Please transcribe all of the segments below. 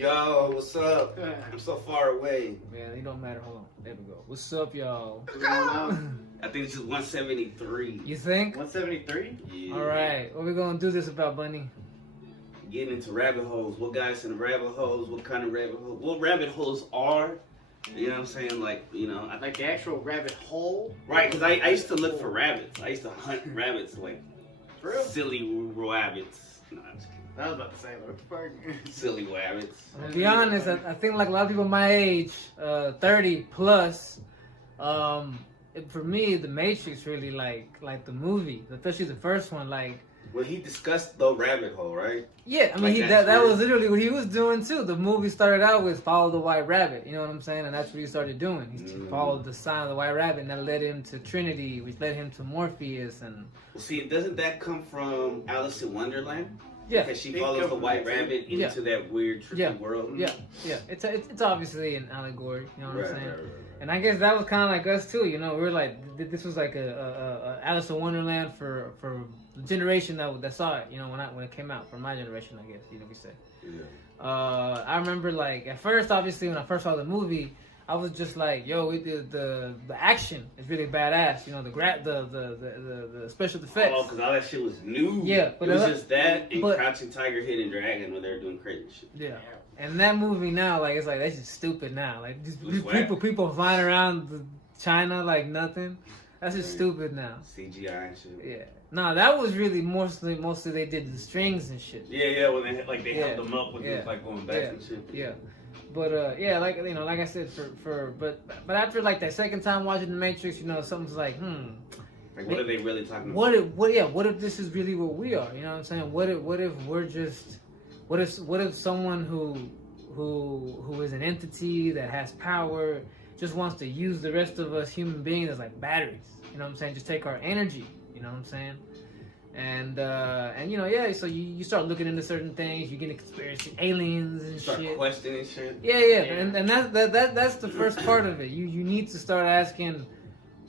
Yo, what's up? I'm so far away. Man, it don't matter. Hold on. There we go. What's up, y'all? What's going on? I think this is 173. You think? 173? Yeah. All right. What we gonna do this about, Bunny? Getting into rabbit holes. What guys in the rabbit holes? What kind of rabbit holes? What rabbit holes are? You know what I'm saying? Like, you know, I Like the actual rabbit hole? right, because I used to look for rabbits. I used to hunt rabbits, like For real? silly rabbits. No, I'm just kidding. I was about to say, what the fuck? Silly rabbits. To be honest, I think like a lot of people my age, 30 plus, for me, The Matrix really like the movie, especially the first one. Like, Well, he discussed the rabbit hole, right? yeah, I mean, Like that was literally what he was doing too. The movie started out with follow the white rabbit, you know what I'm saying? And that's what he started doing. He followed the sign of the white rabbit, and that led him to Trinity, which led him to Morpheus, and Well, see, doesn't that come from Alice in Wonderland? yeah, Because she Big follows the government, white too. rabbit into that weird, trippy Yeah. world. yeah. It's obviously an allegory, you know what Right, I'm saying? right, right. And I guess that was kind of like us too, you know. We were like, this was like a Alice in Wonderland for the generation that saw it, you know, when it came out, for my generation, I guess, you know, we say. Yeah. I remember like at first, obviously, when I first saw the movie, I was just like, yo, the action is really badass, you know, the special effects. Oh, because all that shit was new. Yeah, but it was that- just that and but- Crouching Tiger, Hidden Dragon when they were doing crazy shit. Yeah. And that movie now, like, it's like, that's just stupid now. Like, just It was whack. people flying around China like nothing. That's just Right. stupid now. CGI and shit. Yeah. No, that was really mostly they did the strings and shit. Yeah, when they held Yeah. them up when they was like going back Yeah. and shit. Yeah. But yeah, like, you know, like I said, but after like that second time watching The Matrix, you know, something's like, Like, what are they really talking about? what if this is really what we are? You know what I'm saying? What if we're just, what if someone who is an entity that has power just wants to use the rest of us human beings as like batteries? You know what I'm saying? Just take our energy. You know what I'm saying? And you know, yeah. So you start looking into certain things. You get into conspiracy, aliens and Start shit. questioning shit. Yeah. And that's the first part of it. You need to start asking,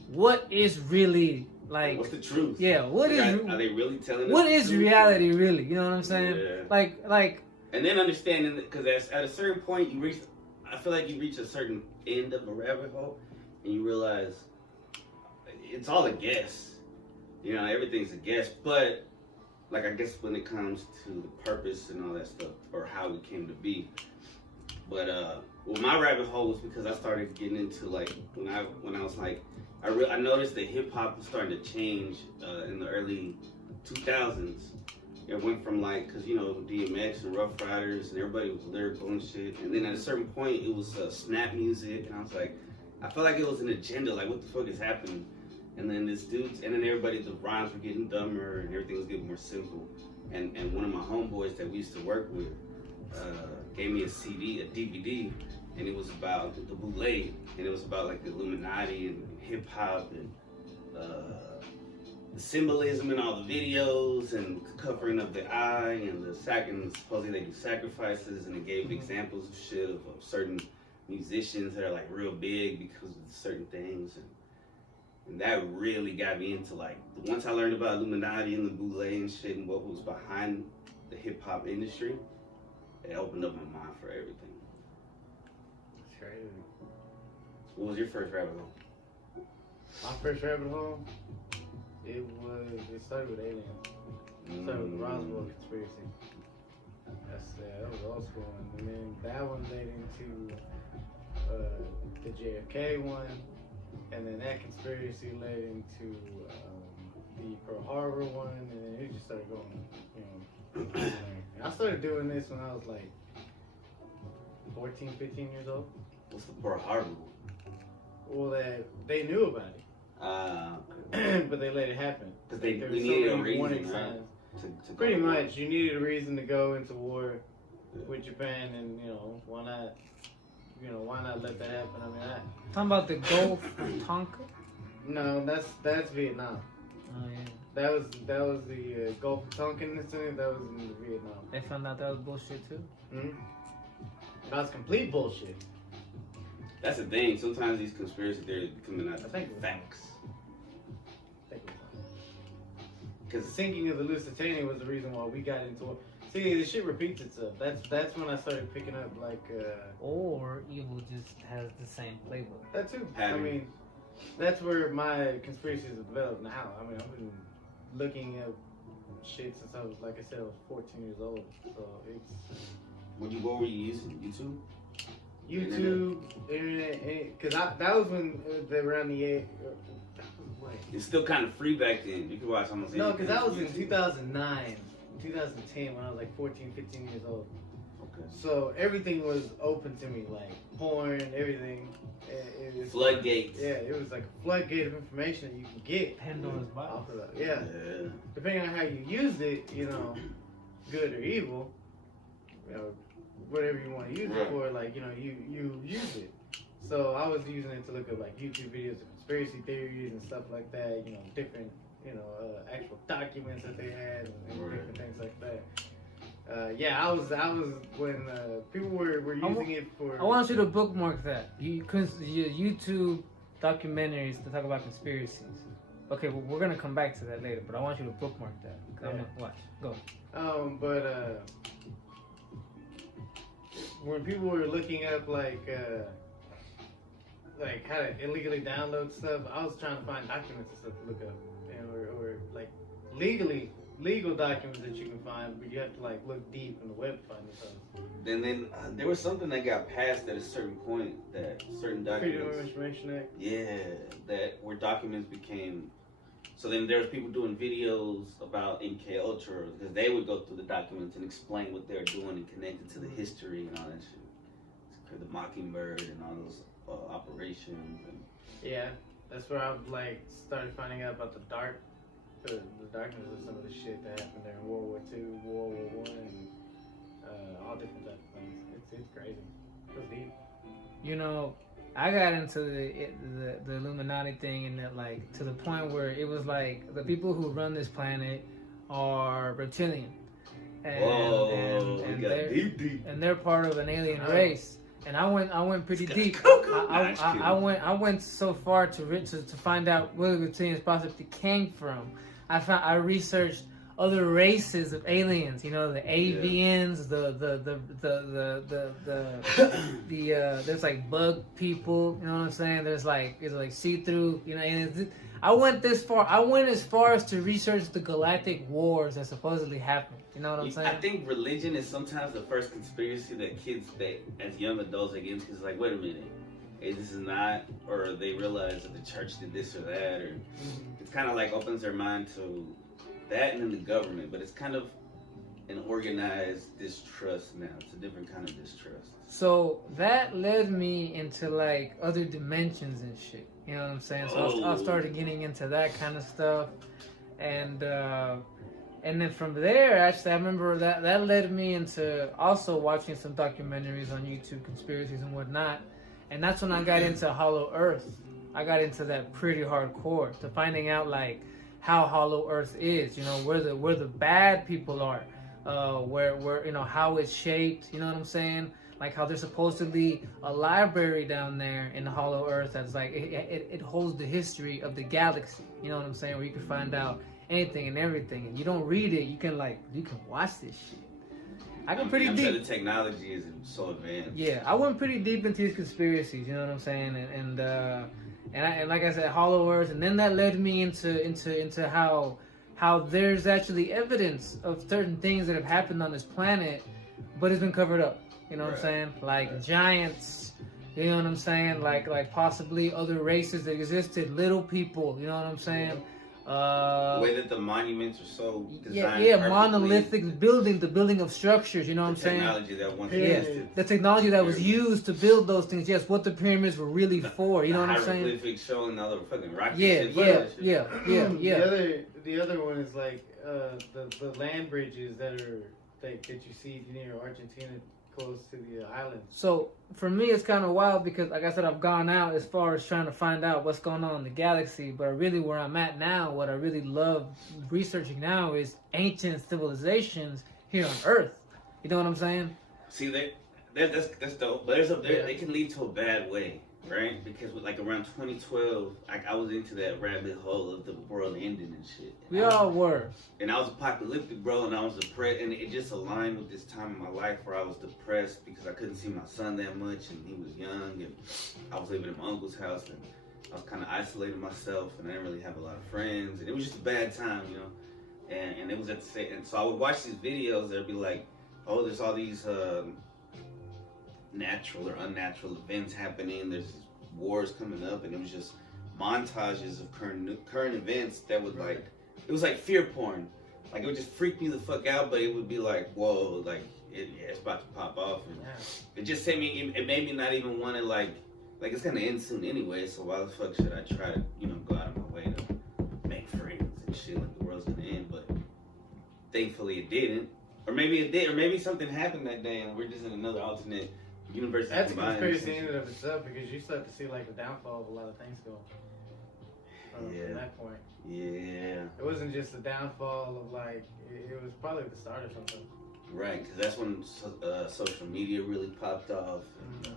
what is really like? What's the truth? Yeah, Are they really telling us what the is truth? reality really? You know what I'm saying? Yeah. Like And then understanding that, because at a certain point I feel like you reach a certain end of a rabbit hole, and you realize it's all a guess. You know, everything's a guess. But like, I guess when it comes to the purpose and all that stuff, or how we came to be. But well, my rabbit hole was because I started getting into like when I was like I noticed that hip hop was starting to change in the early 2000s. It went from like, because you know, DMX and Rough Riders and everybody was lyrical and shit, and then at a certain point it was snap music, and I was like, I felt like it was an agenda, like what the fuck is happening? And then and then everybody, the rhymes were getting dumber and everything was getting more simple. And one of my homeboys that we used to work with gave me a DVD, and it was about the bootleg, and it was about like the Illuminati and hip hop and the symbolism in all the videos and covering of the eye and supposedly they do sacrifices, and it gave examples of shit of certain musicians that are like real big because of certain things, and that really got me into like, once I learned about Illuminati and the bootleg and shit and what was behind the hip hop industry, it opened up my mind for everything. That's crazy. What was your first rabbit hole? My first rabbit hole, it started with aliens. It started with the Roswell conspiracy. That was old school one. And then that one led into the JFK one. And then that conspiracy led into the Pearl Harbor one. And then it just started going, you know. And I started doing this when I was like 14, 15 years old. What's the Pearl Harbor one? Well, that they knew about it. Okay. But they let it happen. Because There we was needed a many warning reason, right? signs. To Pretty go much, you needed a reason to go into war Yeah. with Japan, and you know why not? You know why not let that happen? I mean, talking about the Gulf of Tonkin. no, that's Vietnam. Oh yeah. That was the Gulf of Tonkin incident. That was in Vietnam. They found out that was bullshit too. Hmm? That's complete bullshit. That's the thing. Sometimes these conspiracy theories coming out I think it was- facts. Think about it. Because The sinking of the Lusitania was the reason why we got into war. See, the shit repeats itself. That's when I started picking up like Or evil just has the same playbook. that too. I Pattern. mean, that's where my conspiracies have developed now. I mean, I've been looking at shit since I was, like I said, I was 14 years old. So it's What were you using? YouTube? YouTube, internet, because that was when around the age. It's still kind of free back then. You could watch almost No, anything. because that was in 2009, 2010 when I was like 14, 15 years old. Okay. So everything was open to me, like porn, everything. It was Floodgates. Yeah, it was like a floodgate of information that you can get Pandora's off box. of that. Yeah, depending on how you used it, you know, good or evil, you know, whatever you want to use it for, like, you know, you use it. So I was using it to look at like YouTube videos of conspiracy theories and stuff like that, you know, different, you know, actual documents that they had and different things like that. Yeah, I was when people were using it for. I want you to bookmark that. Your YouTube documentaries to talk about conspiracies. Okay, well, we're gonna come back to that later, but I want you to bookmark that. Yeah. I'm gonna watch. Go. But when people were looking up like how to illegally download stuff, I was trying to find documents and stuff to look up, or like legal documents that you can find, but you have to like look deep in the web to find this stuff. Then there was something that got passed at a certain point that certain Freedom of documents. Information Act. Yeah, that where documents became. So then there was people doing videos about MK Ultra because they would go through the documents and explain what they're doing and connect it to the history and all that shit. The Mockingbird and all those operations. And Yeah, that's where I like started finding out about the darkness of some of the shit that happened there in World War II, World War I, and all different types of things. It's crazy. It's deep. You know, I got into the Illuminati thing, and that like to the point where it was like the people who run this planet are reptilian, and they're deep. and they're part of an alien race. And I went pretty deep. Nah, just kidding. I went so far to find out where the reptilians possibly came from. I researched other races of aliens. You know, the avians, there's like bug people. You know what I'm saying? There's like see-through. You know, and I went as far as to research the galactic wars that supposedly happened. You know what I'm saying? I think religion is sometimes the first conspiracy that kids, as young adults, they get into. It's like, wait a minute, this is not, or they realize that the church did this or that, or it's kind of like opens their mind to that and then the government, but it's kind of an organized distrust now. It's a different kind of distrust. So that led me into like other dimensions and shit. You know what I'm saying? So I started getting into that kind of stuff, and then from there, actually, I remember that led me into also watching some documentaries on YouTube, conspiracies and whatnot. And that's when I got into Hollow Earth. I got into that pretty hardcore, to finding out like how Hollow Earth is. You know, where the bad people are, where you know how it's shaped. You know what I'm saying? Like how there's supposedly a library down there in the Hollow Earth that's like it holds the history of the galaxy. You know what I'm saying? Where you can find out anything and everything, and you don't read it, you can watch this shit. I got pretty I'm deep. sure the technology is so advanced. Yeah, I went pretty deep into these conspiracies. You know what I'm saying? And like I said, Hollow Earth, and then that led me into how there's actually evidence of certain things that have happened on this planet, but it's been covered up. You know what I'm saying? Like giants. You know what I'm saying? Like possibly other races that existed, little people. You know what I'm saying? The way that the monuments are so designed. Yeah, perfectly. monolithic building, the building of structures. You know what I'm saying? Technology that once Yeah, existed. the technology that was used to build those things. Yes, what the pyramids were really for. You know what I'm saying? Hieroglyphics showing all the fucking rockets. Yeah. The other one is like the land bridges that you see near Argentina, close to the islands. So for me, it's kind of wild because, like I said, I've gone out as far as trying to find out what's going on in the galaxy. But really, where I'm at now, what I really love researching now is ancient civilizations here on Earth. You know what I'm saying? See, that's dope. But they can lead to a bad way. right? Because like around 2012, I was into that rabbit hole of the world ending and shit. We all were. And I was apocalyptic, bro, and I was depressed, and it just aligned with this time in my life where I was depressed because I couldn't see my son that much, and he was young, and I was living at my uncle's house, and I was kind of isolating myself, and I didn't really have a lot of friends, and it was just a bad time, you know. And it was at the same, and so I would watch these videos. There'd be like, oh, there's all these natural or unnatural events happening. There's wars coming up, and it was just montages of current events that would like, it was like fear porn. Like it would just freak me the fuck out, but it would be like, whoa, like it's about to pop off, and it just it made me not even want to like it's gonna end soon anyway. So why the fuck should I try to go out of my way to make friends and shit like the world's gonna end? But thankfully it didn't, or maybe it did, or maybe something happened that day and we're just in another alternate universe. That's a conspiracy in and of itself, because you start to see like the downfall of a lot of things go from that point. Yeah. It wasn't just the downfall of like, it was probably the start of something. Right, because that's when social media really popped off, and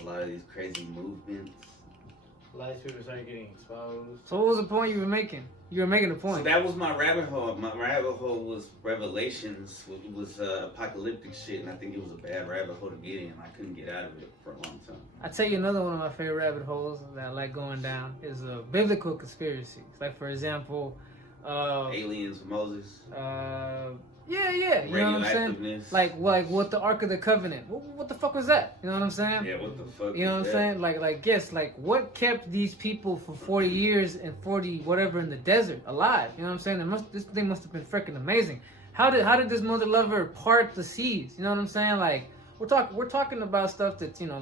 a lot of these crazy movements. A lot of people started getting exposed. So what was the point you were making? You were making a point. So that was my rabbit hole. My rabbit hole was Revelations. It was apocalyptic shit, and I think it was a bad rabbit hole to get in. I couldn't get out of it for a long time. I tell you another one of my favorite rabbit holes that I like going down is biblical conspiracies. Like for example, aliens, Moses. Yeah. You know what I'm saying? Like what the Ark of the Covenant. What the fuck was that? You know what I'm saying? Yeah, what the fuck? You know what I'm saying? Like what kept these people for 40 years and 40 whatever in the desert alive? You know what I'm saying? This thing must have been freaking amazing. How did this mother lover part the seas? You know what I'm saying? Like we're talking about stuff that's Well,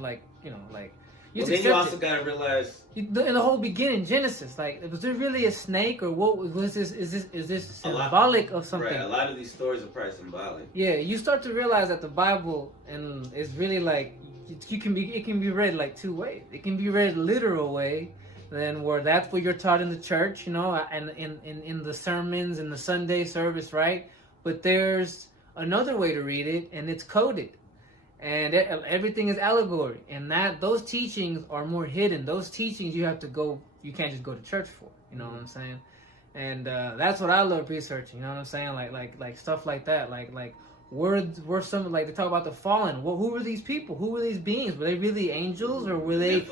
then you also gotta realize in the whole beginning, Genesis, like, was there really a snake, or what was this? Is this symbolic of something? Right, a lot of these stories are probably symbolic. Yeah, you start to realize that the Bible and is really like it can be read like two ways. It can be read literal way, then where that's what you're taught in the church, and in the sermons and the Sunday service, right? But there's another way to read it, and it's coded. And everything is allegory, and those teachings are more hidden. Those teachings you can't just go to church for. You know what I'm saying? And that's what I love researching. You know what I'm saying? Like stuff like that. Like were some, like, they talk about the fallen. Well, who were these people? Who were these beings? Were they really angels, or were they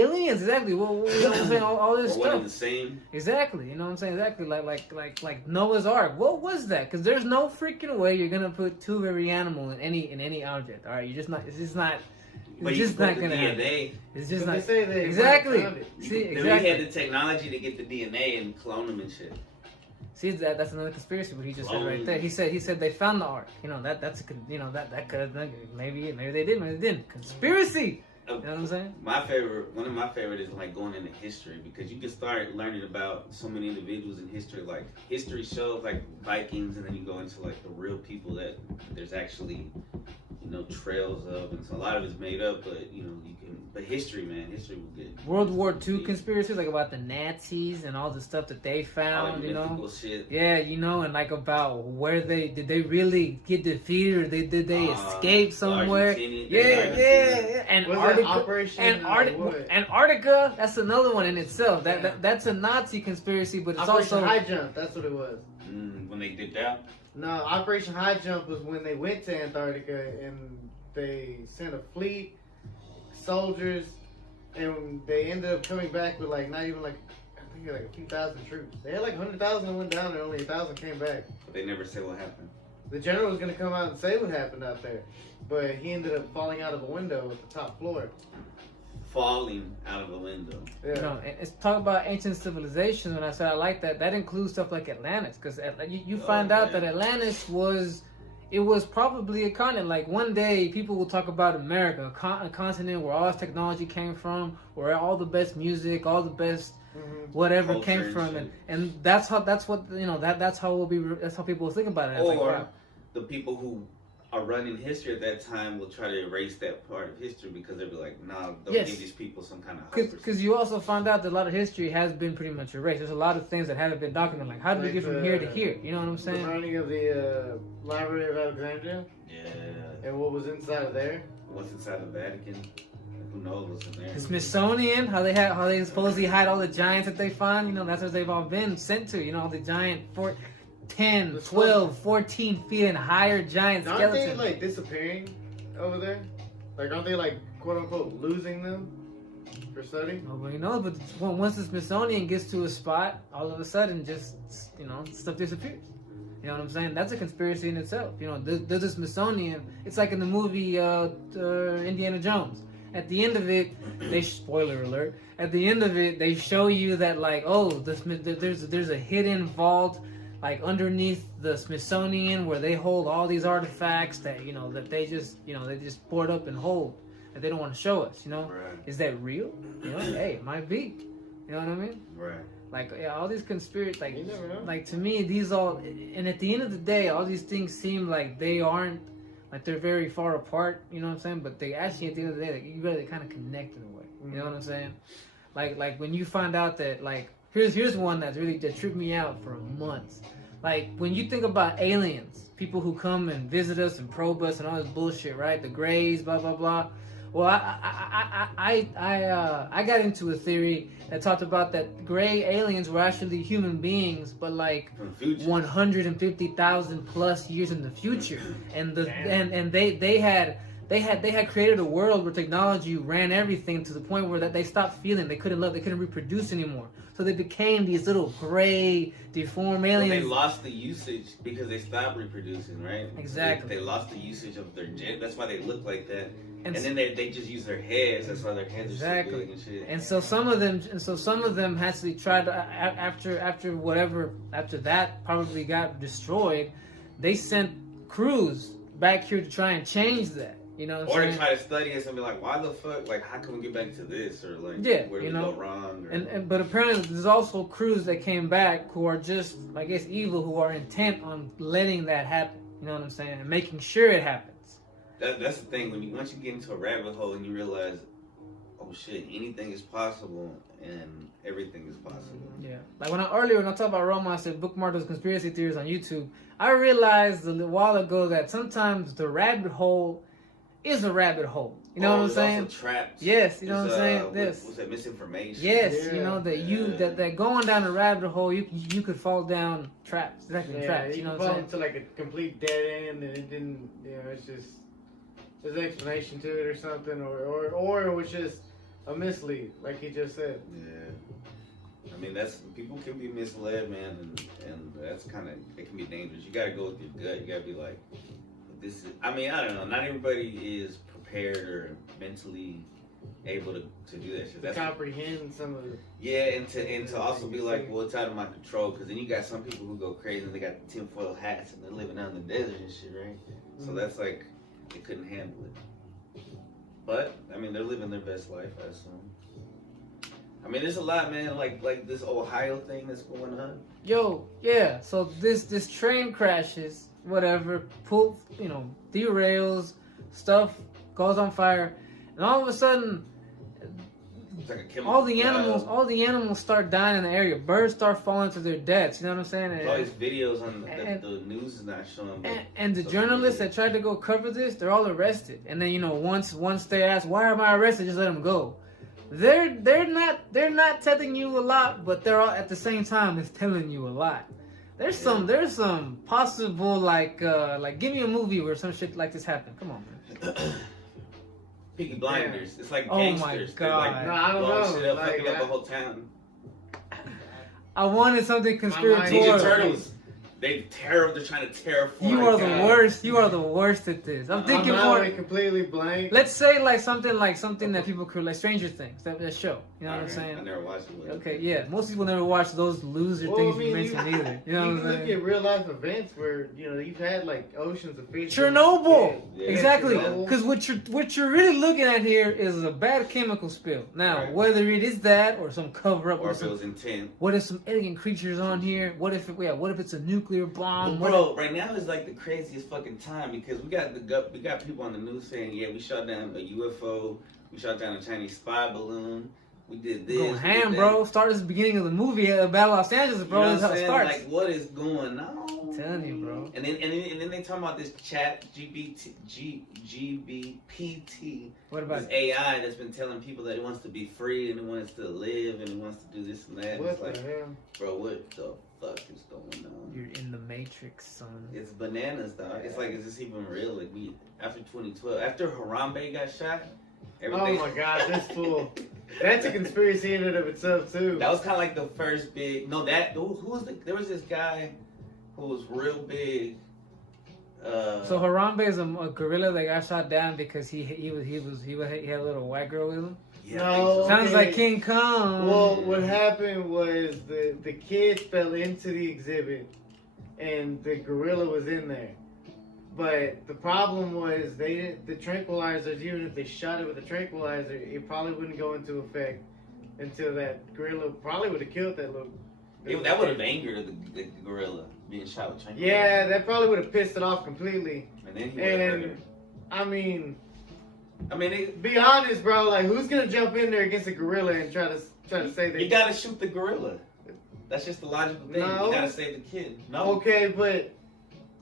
aliens? Exactly. Well, you know what I'm saying? All this stuff. One and the same. Exactly. You know what I'm saying? Exactly. Like Noah's Ark. What was that? Because there's no freaking way you're gonna put two of every animal in any object. All right, you're just not. It's just not. It's just not gonna happen. It's just not. They say they exactly. See, exactly. exactly. We had the technology to get the DNA and clone them and shit. See, that's another conspiracy. What he just said right there. He said they found the ark. That could maybe they did, maybe they didn't. Conspiracy. You know what I'm saying? One of my favorite is like going into history, because you can start learning about so many individuals in history. Like history shows like Vikings, and then you go into like the real people that there's actually trails of, and so a lot of it's made up. But but history will get World War II conspiracies, like about the Nazis and all the stuff that they found. Shit. Yeah, and like about where did they really get defeated, or did they escape somewhere? Yeah. Antarctica, that's another one in itself. That's a Nazi conspiracy, but it's Operation also High Jump. That's what it was. When they did that. No, Operation High Jump was when they went to Antarctica and they sent a fleet, soldiers, and they ended up coming back with like not even like, I think like a few thousand troops. They had like 100,000 that went down and only 1,000 came back. But they never said what happened. The general was going to come out and say what happened out there, but he ended up falling out of a window at the top floor. Falling out of a window. Yeah. It's talk about ancient civilizations. When I said I like that includes stuff like Atlantis, because you find out that Atlantis was probably a continent. Like one day people will talk about America, a continent where all this technology came from, where all the best music, all the best whatever culture came from, and that's how people will think about it. Or the people who are running history at that time will try to erase that part of history, because they'll be like, nah, don't give these people some kind of hope. Because you also found out that a lot of history has been pretty much erased. There's a lot of things that haven't been documented. Like, how did we get from here to here? You know what I'm saying? The burning of the Library of Alexandria. Yeah. And what was inside of there? What's inside the Vatican? who knows what's in there. The Smithsonian, how they supposedly hide all the giants that they find. You know, that's where they've all been sent to. You know, all the giant 10, 12, 14 feet and higher giant Aren't skeletons. they like disappearing over there? Like, aren't they like quote unquote losing them for study? Nobody knows, but once the Smithsonian gets to a spot, all of a sudden, just stuff disappears. You know what I'm saying? That's a conspiracy in itself. You know, there's the Smithsonian. It's like in the movie Indiana Jones. At the end of it, spoiler alert. At the end of it, they show you that like, oh, there's a hidden vault like underneath the Smithsonian where they hold all these artifacts that that they just board up and hold that they don't want to show us. You know, Right. Is that real? You know, hey, it might be. You know what I mean? Right. Like, yeah, all these conspiracy, like, You never know. like to me, these all, and at the end of the day, all these things seem like they aren't, like they're very far apart. You know what I'm saying? But they actually, at the end of the day, like, you really kind of connect in a way. You know what I'm saying? Like when you find out that, like, here's one that tripped me out for months. Like when you think about aliens, people who come and visit us and probe us and all this bullshit, right? The Greys, blah blah blah. Well, I got into a theory that talked about that gray aliens were actually human beings, but like From the future. 150,000 plus years in the future, and they had created a world where technology ran everything to the point where that they stopped feeling, they couldn't love, they couldn't reproduce anymore. So they became these little gray, deformed Well, aliens. they lost the usage because they stopped reproducing, right? Exactly. They lost the usage of their gen. That's why they look like that. And And then they just use their heads. That's why their heads are so Exactly. big and shit. And so some of them had to try to after that probably got destroyed, they sent crews back here to try and change that. You know what Or I'm they saying? try to study us and be like, why the fuck? Like, how can we get back to this? Or like, Yeah, where did you we know. go wrong? Or, And but apparently there's also crews that came back who are just, I guess, evil, who are intent on letting that happen. You know what I'm saying? And making sure it happens. that's the thing. Once you get into a rabbit hole and you realize, oh shit, anything is possible and everything is possible. Yeah. Like when I talked about Roma, I said bookmark those conspiracy theories on YouTube. I realized a little while ago that sometimes the rabbit hole is a rabbit hole. You know what I'm there's saying? Also traps. Yes, you know what I'm saying? Was that misinformation? Yes, Yeah, you know that yeah. that going down a rabbit hole, you could fall down traps, exactly traps. You know can what I'm fall saying? into like a complete dead end, and it didn't. It's just there's an explanation to it or something, or it was just a mislead, like he just said. Yeah. I mean, people can be misled, man, and that's it can be dangerous. You gotta go with your gut. You gotta be like, this is. I mean, I don't know. Not everybody is prepared or mentally able to do that shit. To That's comprehend some of the. yeah, and to also be like, well, it's out of my control. Because then you got some people who go crazy and they got tinfoil hats and they're living out in the desert and shit, right? So that's like they couldn't handle it. But I mean, they're living their best life, I assume. I mean, there's a lot, man. Like this Ohio thing that's going on. Yo, yeah. So this train crashes, whatever, derails, stuff goes on fire, and all of a sudden, It's like a chemical. all the animals start dying in the area. Birds start falling to their deaths. You know what I'm saying? There's all these videos on and- the news is not showing. But And the social journalists media. that tried to go cover this, they're all arrested. And then once they're asked, why am I arrested? Just let them go. They're not telling you a lot, but they're all at the same time it's telling you a lot. There's some possible like give me a movie where some shit like this happened. Come on, man. Peaky Blinders. It's like Oh my gangsters. God. They're like No, I don't blowing know. shit up, Like, fucking up the whole town. I wanted something Ninja conspiratorial. Turtles. They're trying to terraform. You are the God. worst. You are the worst at this. I'm thinking I'm more. not completely blank. Let's say like something that people could like Stranger Things. That show. You know what I'm I saying? never watched it. Okay, yeah. Most people never watch those loser Well, things I mean, you mentioned either. You know you what can I'm look saying? at real life events where you've had like oceans of fish. Chernobyl. Yeah, Exactly. Chernobyl. Because what you're really looking at here is a bad chemical spill. Now, Right. whether it is that or some cover up, Or if it was intent. what if some alien creatures on here? What if it's a nuclear bomb? Well, bro, right now is like the craziest fucking time because we got people on the news saying, yeah, we shot down a UFO, we shot down a Chinese spy balloon, We did this. Going we ham, did bro. that. Start at the beginning of the movie at Battle Los Angeles, bro. You know That's what how I'm it saying? starts. Like, what is going on? I'm telling you, bro. And then they talking about this chat GBPT. What about This AI that's been telling people that it wants to be free and it wants to live and it wants to do this and that. What It's the like, hell? bro, what the fuck is going on? You're in the Matrix, son. It's bananas, dog. It's like, is this even real? Like, we after 2012, after Harambe got shot, Oh everything. my god, this fool. That's a conspiracy in and of itself too. That was kind of like the first big. No, that who was the? There was this guy who was real big. So Harambe is a gorilla that got shot down because he had a little white girl with him. Yeah, No. I think so. Sounds Okay. like King Kong. Well, what happened was the kid fell into the exhibit, and the gorilla was in there. But the problem was the tranquilizers, even if they shot it with a tranquilizer, it probably wouldn't go into effect until that gorilla probably would have killed that little. That would have angered the gorilla being shot with tranquilizer. Yeah, that probably would have pissed it off completely. And then he would have hurt And her. I mean, It, be honest, bro. Like, who's gonna jump in there against a gorilla and try to say that? you gotta shoot the gorilla. That's just the logical thing. No. You gotta save the kid. No. Okay, but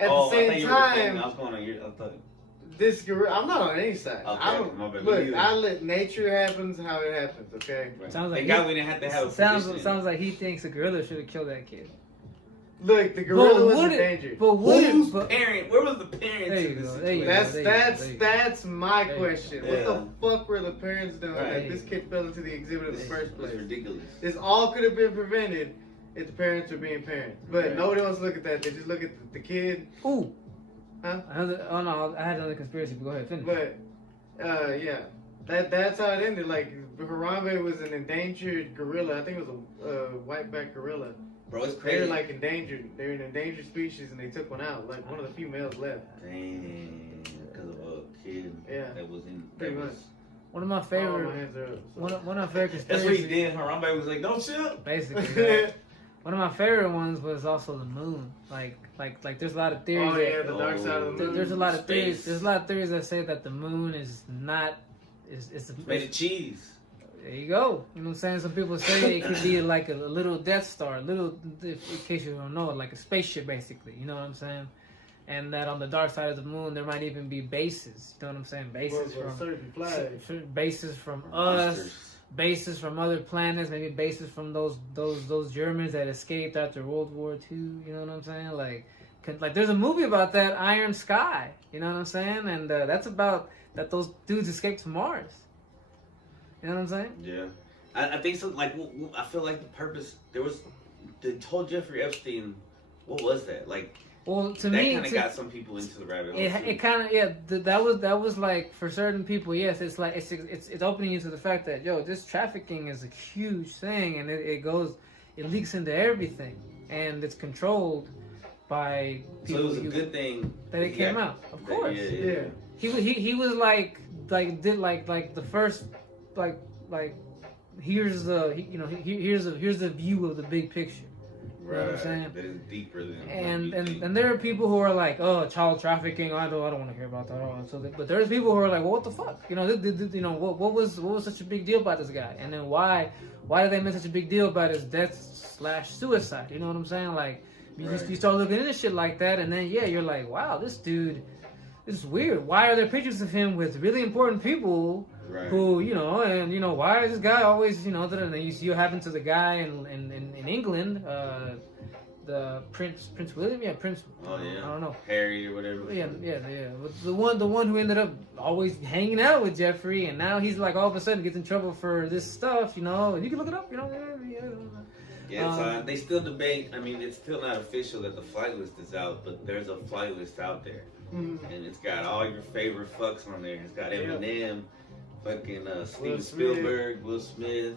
at Oh, the I thought same you were defending- time, I was going on your. I thought. this gorilla. I'm not on any side. Okay, I don't my bad. look. Me either. I let nature happens how it happens. Okay. Right. Sounds like Thank God we didn't have to have a sounds position. like he thinks a gorilla should have killed that kid. Look, the gorilla was would it- endangered. But would Who's it? But, parent? Where was the parents There you in this go, there you situation? go. That's my There you question. go. What Yeah. the fuck were the parents doing Right. that this kid fell into the exhibit in the first It's place? ridiculous. This all could have been prevented if the parents were being parents. But Right. nobody wants to look at that. They just look at the kid. ooh. Huh? Oh no, I had another conspiracy. But go ahead, finish. But yeah, that's how it ended. Like Harambe was an endangered gorilla. I think it was a whiteback gorilla. Bro, it's They're crazy. like endangered. They're an endangered species, and they took one out. Like one of the females left. Dang, because of a kid Yeah. that was in. Pretty that was- much. One of my Oh, favorite, my hands are up. one of my favorite That's what he conspiracies. did. Harambe was like, "Don't shoot." Basically, right? One of my favorite ones was also the moon. Like there's a lot of theories. Oh that- yeah, the dark side of the moon. There's a lot of theories. Space. There's a lot of theories that say that the moon is not is Made of cheese. there you go. You know what I'm saying? Some people say it could be like a little Death Star, in case you don't know, like a spaceship basically. You know what I'm saying? And that on the dark side of the moon there might even be bases. You know what I'm saying? Bases Well, from certain flags. bases from us, Monsters. bases from other planets, maybe bases from those Germans that escaped after World War II. You know what I'm saying? Like there's a movie about that, Iron Sky. You know what I'm saying? And that's about that those dudes escaped to Mars. You know what I'm saying? Yeah, I think so. Like, I feel like the purpose there was. They told Jeffrey Epstein, what was that? Like, Well, to that me, kind of got some people into the rabbit hole. it too. kind of that was like for certain people. Yes, it's like it's opening you to the fact that this trafficking is a huge thing, and it leaks into everything, and it's controlled by So people. it was a good thing that it came out, of course. Yeah. He was like did like the first like here's the view of the big picture. Right. know what I'm saying? That is deeper than. And there are people who are like, oh, child trafficking. I don't want to hear about that. But there's people who are like, well, what the fuck? What was such a big deal about this guy? And then why did they make such a big deal about his death/suicide? You know what I'm saying? Like, you start looking into shit like that, and then you're like, wow, this dude, this is weird. Why are there pictures of him with really important people? Right. Who why is this guy always and then you see what happened to the guy in England, the Prince William, Prince. Oh yeah. I don't know. Harry or whatever. Yeah. But the one who ended up always hanging out with Jeffrey, and now he's like all of a sudden gets in trouble for this stuff, and you can look it up, Yeah, so they still debate. I mean, it's still not official that the flight list is out, but there's a flight list out there, and it's got all your favorite fucks on there. It's got Eminem, fucking Steven Spielberg, Will Smith.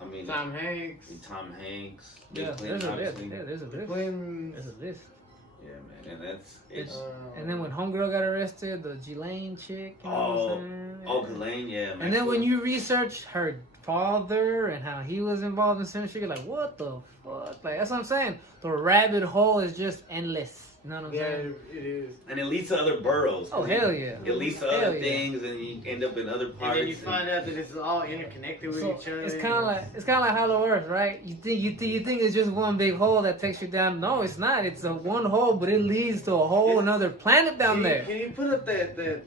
I mean, Tom Hanks. Tom Hanks. Yeah, Bill Clinton, obviously. there's a list. Clinton. There's a list. Yeah, man, and it's. And then when Homegirl got arrested, the Ghislaine chick. You know what I'm saying? Ghislaine, yeah. And then when you research her father and how he was involved in some shit, you're like, what the fuck? Like, that's what I'm saying. The rabbit hole is just endless. You know what I'm Yeah, saying? it is. And it leads to other boroughs. Oh hell yeah! It leads to Hell other yeah. things, and you end up in other And parts. then you find out that it's all interconnected with So each other. it's kind of like Hollow Earth, right? You think it's just one big hole that takes you down. No, it's not. It's a one hole, but it leads to a whole another planet down there. Can you put up that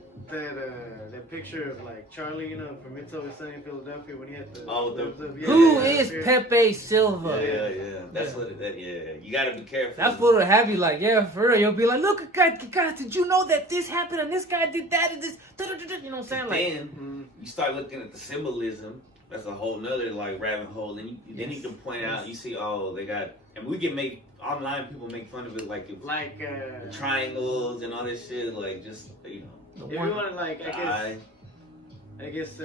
picture of like Charlie, from It's Always Sunny in Philadelphia when he had the Who is Pepe Silva? Yeah. That's what. You gotta be careful. That fool will have you like, yeah, for real. You'll be like, look, guys, did you know that this happened and this guy did that and this? You know what I'm saying? Like, Then you start looking at the symbolism. That's a whole nother like rabbit hole. And then you can point out. You see, they got, and we can make online people make fun of it like the triangles and all this shit. Like just If you want to like, I guess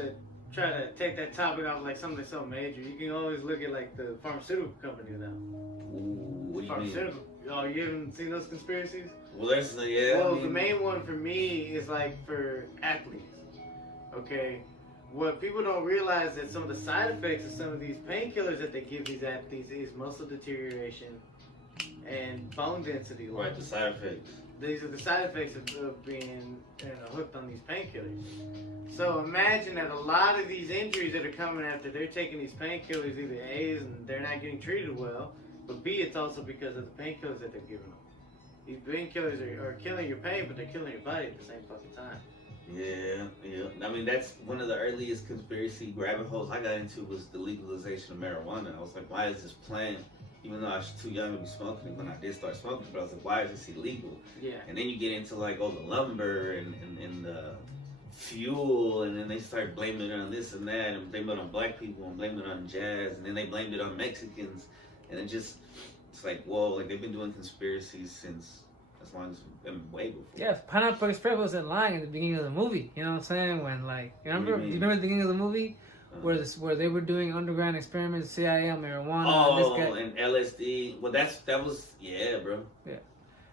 try to take that topic off like something so major, you can always look at like the pharmaceutical companies now. What do you Pharmaceutical. Oh, you haven't seen those conspiracies? Well, there's Well, the main one for me is like for athletes. Okay, what people don't realize that some of the side effects of some of these painkillers that they give these athletes is muscle deterioration and bone density loss. Right, the side effects. These are the side effects of being hooked on these painkillers. So imagine that a lot of these injuries that are coming after they're taking these painkillers, either A, is they're not getting treated well, but B, it's also because of the painkillers that they're giving them. These painkillers are killing your pain, but they're killing your body at the same fucking time. Yeah. I mean, that's one of the earliest conspiracy rabbit holes I got into was the legalization of marijuana. I was like, why is this plant? Even though I was too young to be smoking it when I did start smoking, but I was like, why is this illegal? Yeah. And then you get into like, the lumber and the fuel, and then they start blaming it on this and that, and blame it on black people, and blame it on jazz, and then they blamed it on Mexicans, and it's like, whoa, like they've been doing conspiracies since as long as way before. Yeah, Pineapple Express wasn't lying at the beginning of the movie. You know what I'm saying? When like, do you remember the beginning of the movie? Where they were doing underground experiments, CIA on marijuana. And LSD. Well, that was bro. Yeah.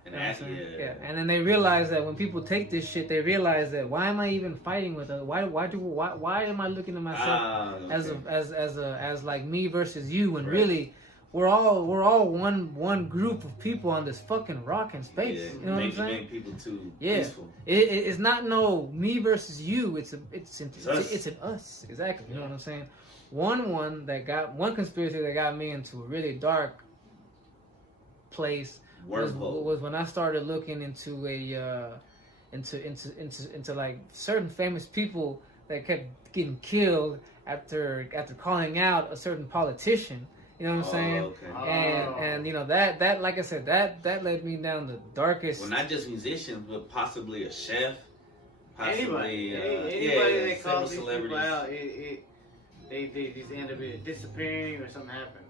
And yeah. And then they realized that when people take this shit, they realize that why am I even fighting with it? Why am I looking at myself as like me versus you? And really, we're all one group of people on this fucking rock in space. Yeah, you know what I'm saying? Make people too peaceful. It's not me versus you. It's an us. Exactly. You know what I'm saying? One conspiracy that got me into a really dark place was when I started looking into into like certain famous people that kept getting killed after calling out a certain politician. You know what I'm saying? Okay. And that like I said, that led me down the darkest. Well, not just musicians, but possibly a chef. Anybody that calls these people out, they just end up disappearing or something happens.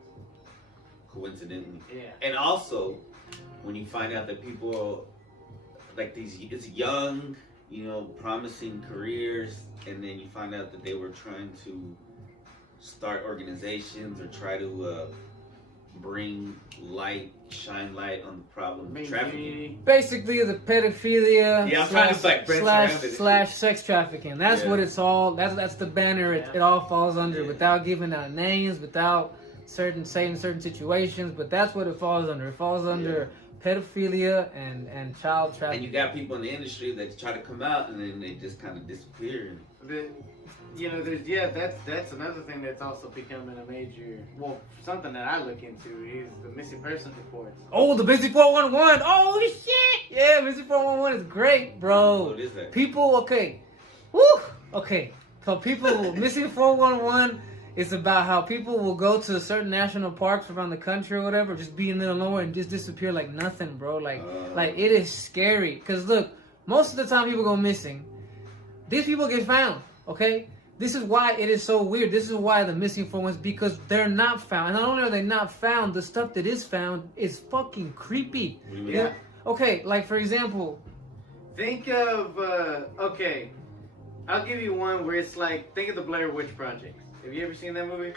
Coincidentally. Yeah. And also, when you find out that people like it's young, promising careers, and then you find out that they were trying to start organizations or try to shine light on the problem of trafficking. Basically, the pedophilia slash sex trafficking. That's what it's all. That's the banner. It all falls under without giving out names, without saying certain situations. But that's what it falls under. It falls under pedophilia and child trafficking. And you got people in the industry that try to come out and then they just kind of disappear. That's another thing that's also becoming a major, something that I look into is the missing persons reports. Oh, the Missing 411. Oh shit! Yeah, Missing 411 is great, bro. What is that? People, okay. So people, Missing 411 is about how people will go to certain national parks around the country or whatever, just be in the middle of nowhere and just disappear like nothing, bro. Like it is scary. Cause look, most of the time people go missing. These people get found, okay? This is why it is so weird. This is why the missing 411 is because they're not found. And not only are they not found, the stuff that is found is fucking creepy. Yeah. Okay, like for example. Think of, I'll give you one where it's like, think of the Blair Witch Project. Have you ever seen that movie?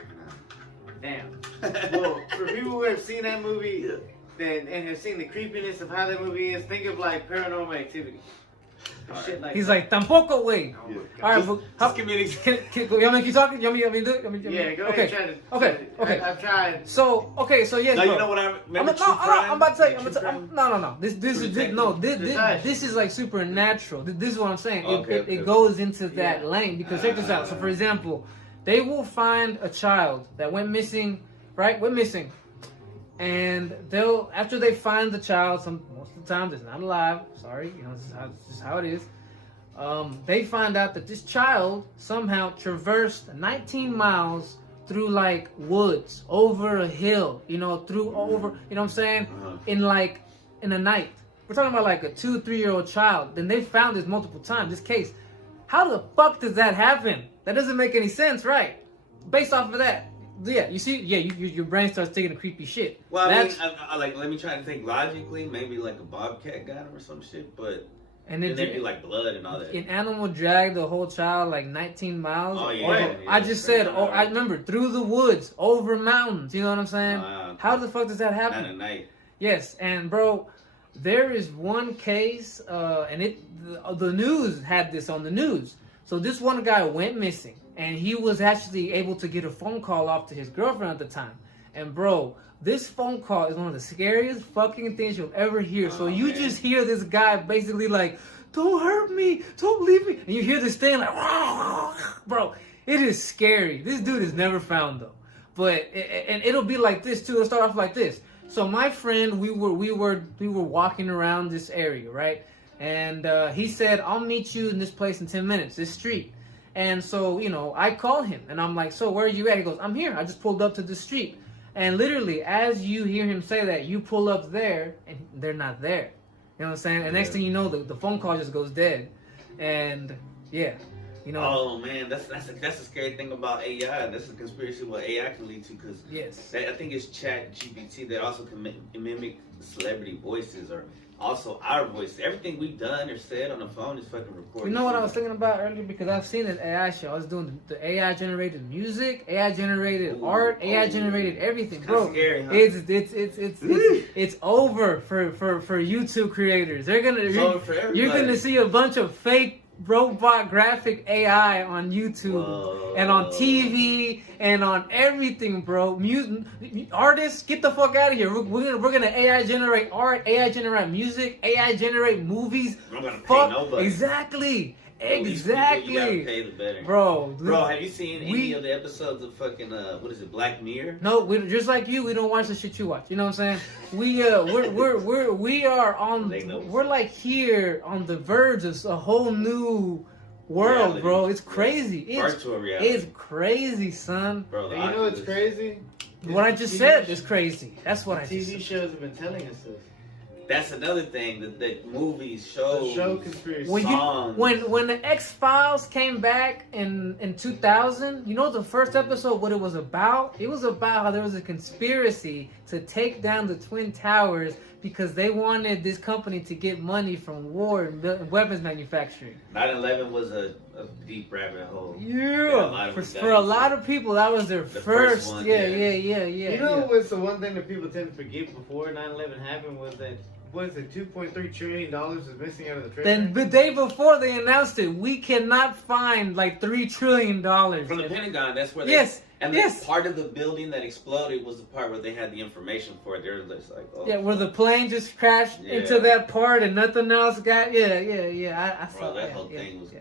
Damn. Well, for people who have seen that movie and have seen the creepiness of how that movie is, think of like Paranormal Activity. Shit like He's that. like, tampoco, way. Oh my God. All right, but how, Just give me an you want me to keep talking? You want me to do it? Yeah, go okay. ahead. Try to, Okay, try okay. to- I've tried. So yes, No, bro. you know what I I'm, remember? no, True Crime? I'm about to tell you. True Crime? No. This True is Detective? no. Detective. This is like supernatural. This is what I'm saying. Okay, It okay. goes into that Yeah. lane because check this out. So for example, they will find a child that went missing. Right, went missing, and they'll after they find the child, most of the times it's not alive. Sorry, this is how it is. They find out that this child somehow traversed 19 miles through like woods, over a hill, through over, you know what I'm saying? Uh-huh. In a night. We're talking about like a 2-3-year-old child. Then they found this multiple times, this case. How the fuck does that happen? That doesn't make any sense, right? Based off of that. Yeah, you see, your brain starts taking a creepy shit. Well, That's, I like, let me try to think logically. Maybe like a bobcat got him or some shit, but and then it, there'd be like blood and all that. an animal dragged the whole child like 19 miles. Oh, yeah, over- yeah, I just said, I remember through the woods, over mountains. You know what I'm saying? How the fuck does that happen? Not at night. Yes, and bro, there is one case, and the news had this on the news. So this one guy went missing, and he was actually able to get a phone call off to his girlfriend at the time. And bro, this phone call is one of the scariest fucking things you'll ever hear. So you man. just hear this guy basically like, "Don't hurt me, don't leave me," and you hear this thing like, bro, it is scary. This dude is never found though, but and it'll be like this too. It'll start off like this. So my friend, we were walking around this area, right? And he said, "I'll meet you in this place in 10 minutes, this street." And so, I call him and I'm like, "So where are you at?" He goes, "I'm here. I just pulled up to the street." And literally, as you hear him say that, you pull up there and they're not there. You know what I'm saying? And next thing you know, the phone call just goes dead. And yeah, Oh man, that's a scary thing about AI. That's a conspiracy what AI can lead to because yes. I think it's Chat GPT that also can mimic celebrity voices or also our voices. Everything we've done or said on the phone is fucking recorded. You know what I was thinking about earlier? Because I've seen an AI show. I was doing the AI generated music, AI generated art, AI generated everything, bro. Scary, huh? It's over for YouTube creators. They're gonna you're gonna see a bunch of fake robot graphic AI on YouTube. Whoa. And on TV and on everything, bro. Artists, get the fuck out of here. We're gonna AI generate art, AI generate music, AI generate movies. I'm gonna pay nobody. Exactly. The least people you gotta pay, the better. Bro, have you seen any of the episodes of fucking what is it, Black Mirror? No, we just like you. We don't watch the shit you watch. You know what I'm saying? We're like here on the verge of a whole new world, Reality. bro. It's crazy. Virtual reality. It's crazy, son. Bro, And you know what's crazy? What I just said is crazy. That's what I just TV said. shows have been telling us this. That's another thing that movies, shows, The show conspiracy. songs. When the X-Files came back in 2000, you know the first episode, what it was about? It was about how there was a conspiracy to take down the Twin Towers because they wanted this company to get money from war and weapons manufacturing. 9/11 was a deep rabbit hole. Yeah, for a lot of people, that was their first. one, Yeah. You know what's the one thing that people tend to forget before 9/11 happened was that, what is it, $2.3 trillion was missing out of the treasury? Then the day before they announced it, we cannot find like $3 trillion. From the Pentagon, that's where they... Yes. And Yes. the part of the building that exploded was the part where they had the information for it. They were just like, oh. Yeah, where the plane just crashed Yeah. into that part and nothing else got. Yeah. I saw Bro, that yeah, whole yeah, thing was yeah.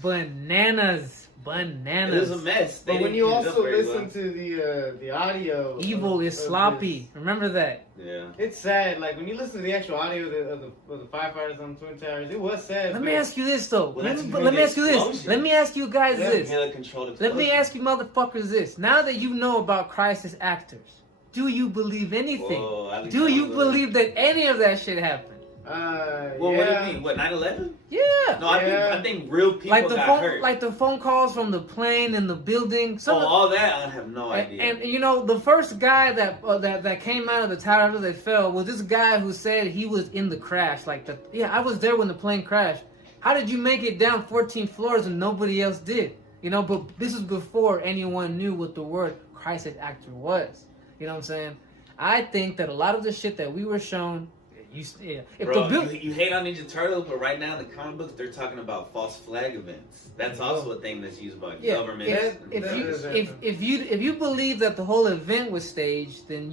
bananas. Bananas. It was a mess. They But when didn't you clean it up also very listen well. to the audio, Evil is of sloppy. Remember that. Yeah. it's sad. Like when you listen to the actual audio of the firefighters on Twin Towers, it was sad. Let me ask you this though. Well, let that's me when ask you this. explosion. Let me ask you guys this. Controlled Let me explosion. ask you motherfuckers this. Now that you know about crisis actors, do you believe anything? Whoa, Alex Do you Jones, believe that any of that shit happened? Well, yeah. what do you mean? What, 9/11? Yeah. No, I think real people Like the got phone, hurt. like the phone calls from the plane and the building. Some of- all that, I have no idea. And you know, the first guy that came out of the tower after they fell was this guy who said he was in the crash. Like, I was there when the plane crashed. How did you make it down 14 floors and nobody else did? You know, but this was before anyone knew what the word crisis actor was. You know what I'm saying? I think that a lot of the shit that we were shown, If Bro, the you hate on Ninja Turtles, but right now in the comic books they're talking about false flag events. That's also a thing that's used by government. If you believe that the whole event was staged, then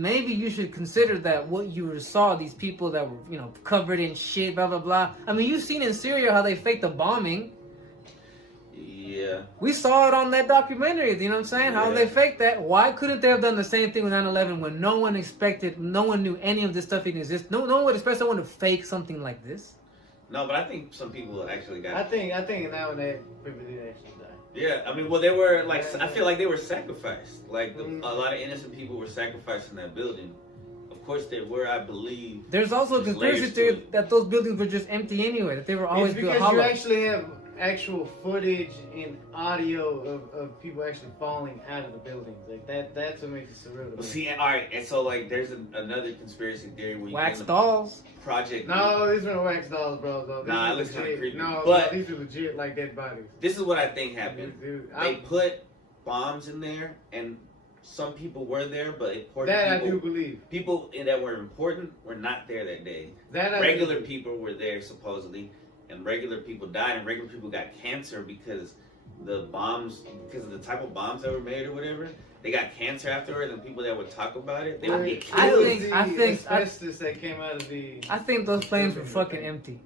maybe you should consider that what you saw, these people that were covered in shit, blah blah blah. I mean, you've seen in Syria how they faked the bombing. Yeah. We saw it on that documentary, you know what I'm saying? How they faked that. Why couldn't they have done the same thing with 9/11 when no one knew any of this stuff even exists? No one would expect someone to fake something like this. No, but I think some people actually got. I think now and then people did actually die. Yeah, I mean, well, they were like, I feel like they were sacrificed. Like a lot of innocent people were sacrificed in that building. Of course, they were. I believe. There's also a conspiracy theory that those buildings were just empty anyway. That they were always built hollow. You actually have actual footage and audio of people actually falling out of the buildings. Like that's what makes it surreal to me. See, all right, and so like, there's another conspiracy theory where you wax dolls. Project. No, these are wax dolls, bro. Though. Nah, it looks kind of creepy. No, but these are legit like dead bodies. This is what I think happened. Dude, they put bombs in there, and some people were there, but important that people, I do believe. People that were important were not there that day. Regular people were there supposedly. And regular people died, and regular people got cancer because of the type of bombs that were made or whatever. They got cancer afterwards, and people that would talk about it, they would get killed. I think asbestos that came out of the. I think those planes were fucking empty.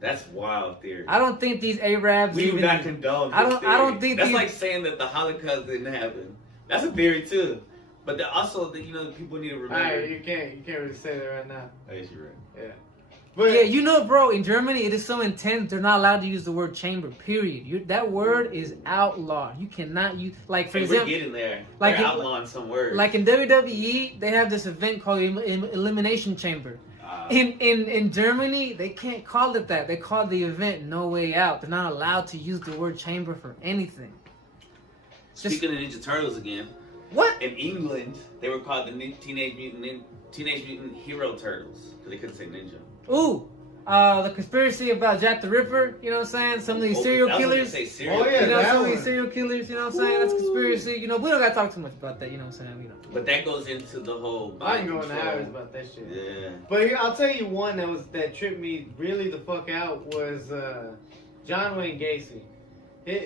That's wild theory. I don't think these Arabs. We do not condone. I don't think that's like saying that the Holocaust didn't happen. That's a theory too. But also, the people need to remember. Alright, you can't really say that right now. I guess you're right. Yeah. But yeah, bro, in Germany it is so intense. They're not allowed to use the word chamber. Period. That word is outlawed. You cannot use for example. We're getting there. Like they're outlawing some words. Like in WWE, they have this event called Elimination Chamber. In Germany, they can't call it that. They call the event No Way Out. They're not allowed to use the word chamber for anything. Speaking of Ninja Turtles again. What? In England, they were called the Teenage Mutant Hero Turtles because they couldn't say ninja. Ooh, the conspiracy about Jack the Ripper, you know what I'm saying? Some of these serial killers. Some of these serial killers, you know what I'm saying? That's conspiracy. We don't gotta talk too much about that, you know what I'm saying? But that goes into the whole. I can go into hours about that shit. Yeah. But here, I'll tell you one that tripped me really the fuck out was John Wayne Gacy.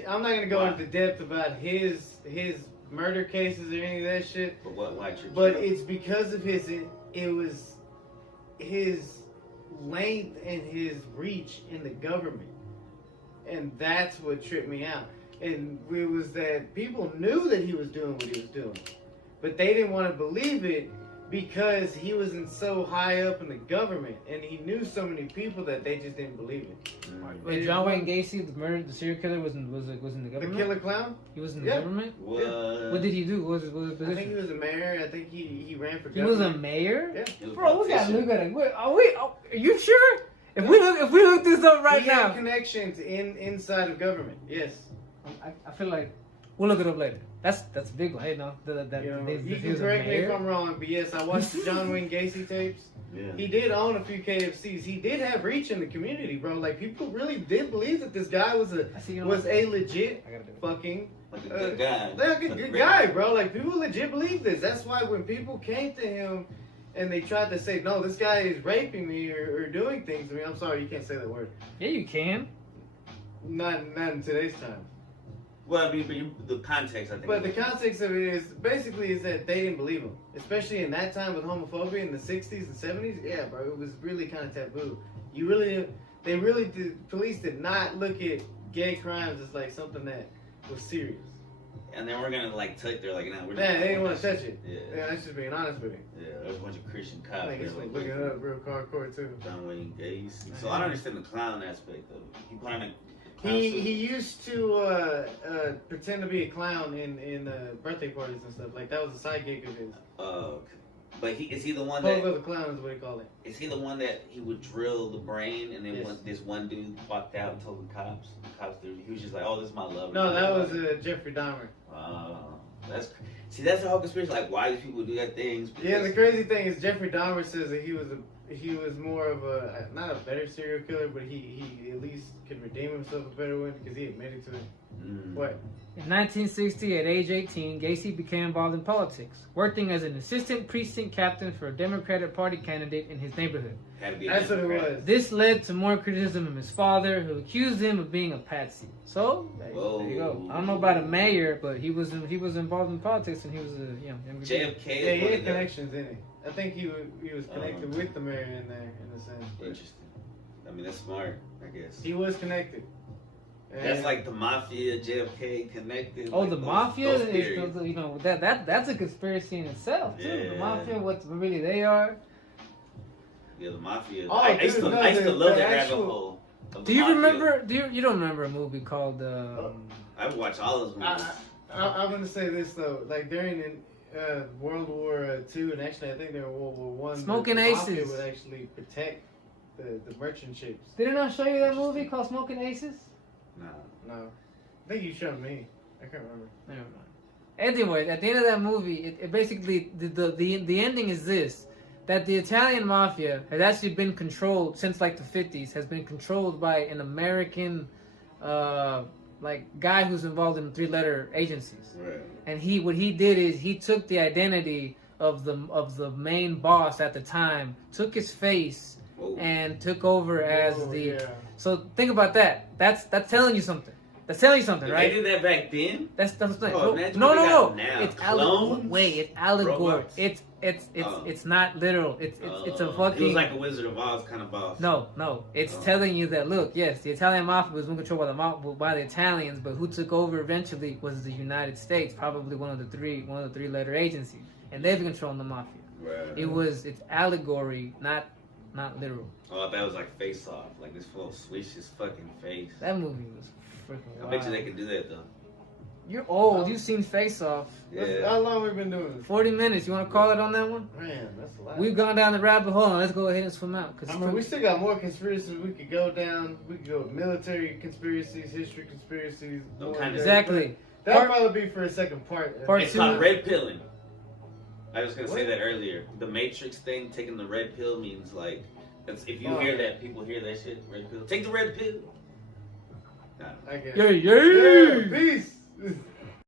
I'm not gonna go into depth about his murder cases or any of that shit. But why tripped you? But it's because of his length and his reach in the government, and that's what tripped me out. And it was that people knew that he was doing what he was doing, but they didn't want to believe it because he was so high up in the government, and he knew so many people that they just didn't believe it. Wait, John Wayne Gacy, the serial killer, was in the government? The killer clown? He was in the government? What did he do? What was his position? I think he was a mayor. I think he ran for government. He was a mayor? Yeah. Bro, we gotta look at it. Are you sure? If we look this up right now. He had connections inside of government. Yes. I feel like we'll look it up later. That's a big one. Hey, no, you can correct me if I'm wrong, but yes, I watched the John Wayne Gacy tapes. Yeah. He did own a few KFCs. He did have reach in the community, bro. Like people really did believe that this guy was a legit fucking like a good guy. Like a good guy, bro. Like people legit believe this. That's why when people came to him and they tried to say, no, this guy is raping me or doing things to me. I'm sorry, you can't say that word. Yeah, you can. Not in today's time. Well, I mean, but the context, I think. But the context of it is basically that they didn't believe him, especially in that time with homophobia in the '60s and '70s. Yeah, bro, it was really kind of taboo. Police did not look at gay crimes as like something that was serious. And then we're gonna like touch. They're like, nah, we're. They didn't want to touch it. Yeah, that's just being honest with you. Yeah, there's a bunch of Christian cops. I think it's looking it up real hardcore too. John Wayne Gacy. So I don't understand the clown aspect of it. He put on a. He used to pretend to be a clown in birthday parties and stuff. Like that was a side gig of his. But is he the one Pogo the clown is what they call it. Is he the one that he would drill the brain and then this one dude walked out and told the cops? He was just like, "Oh, this is my lover." No, that was Jeffrey Dahmer. That's the whole conspiracy. Like, why do people do that things? Yeah, the crazy thing is Jeffrey Dahmer says that he he was more of a not a better serial killer, but he at least could redeem himself a better one because he admitted to it. What? In 1960, at age 18, Gacy became involved in politics, working as an assistant precinct captain for a Democratic Party candidate in his neighborhood. That's what it was. This led to more criticism of his father, who accused him of being a patsy. So there you go. I don't know about a mayor, but he was involved in politics, and he was a JFK. Yeah, he had connections in it. I think he was connected with the mayor in there, in a sense. Interesting. I mean, that's smart, I guess. He was connected. That's like the mafia, JFK connected. Oh, like the those mafia is, theories. that's a conspiracy in itself too. Yeah. The mafia, what really they are. Yeah, the mafia. Oh, I used to love that rabbit hole. Do you remember? You don't remember a movie called? I would watch all those movies. I'm gonna say this though, like during World War II, and actually I think during World War One, Smoking the Aces mafia would actually protect the merchant ships. Didn't I show you that movie called Smoking Aces? No, I think you showed me. I can't remember. Never mind. Anyway, at the end of that movie, it basically the ending is this: that the Italian mafia has actually been controlled since like the 50s, has been controlled by an American like guy who's involved in 3-letter agencies. Right. And what he did is he took the identity of the main boss at the time, took his face, and took over as the. Yeah. So think about that. That's telling you something. That's telling you something, right? They did that back then. That's the thing. Oh, No. now. It's Clones? It's allegory. Robots? It's not literal. It's a fucking. It was like a Wizard of Oz kind of boss. No. It's telling you that look, yes, the Italian mafia was controlled by the Italians, but who took over eventually was the United States, probably one of the 3-letter agencies, and they've been controlling the mafia. Right. It's allegory, not literal. Oh, that was like Face Off. Like this fool swish his fucking face. That movie was freaking wild. I bet you they could do that though. You're old. You've seen Face Off. Yeah. How long we been doing this? 40 minutes. You want to call it on that one? Man, that's a lot. We've gone down the rabbit hole. And let's go ahead and swim out. I mean, we still got more conspiracies we could go down. We could go military conspiracies, history conspiracies. Exactly. That'll probably be for a second part. It's called red pilling. I was gonna say that earlier. The Matrix thing, taking the red pill means like, if you hear that, people hear that shit. Red pill. Take the red pill. I guess. Yeah. Peace.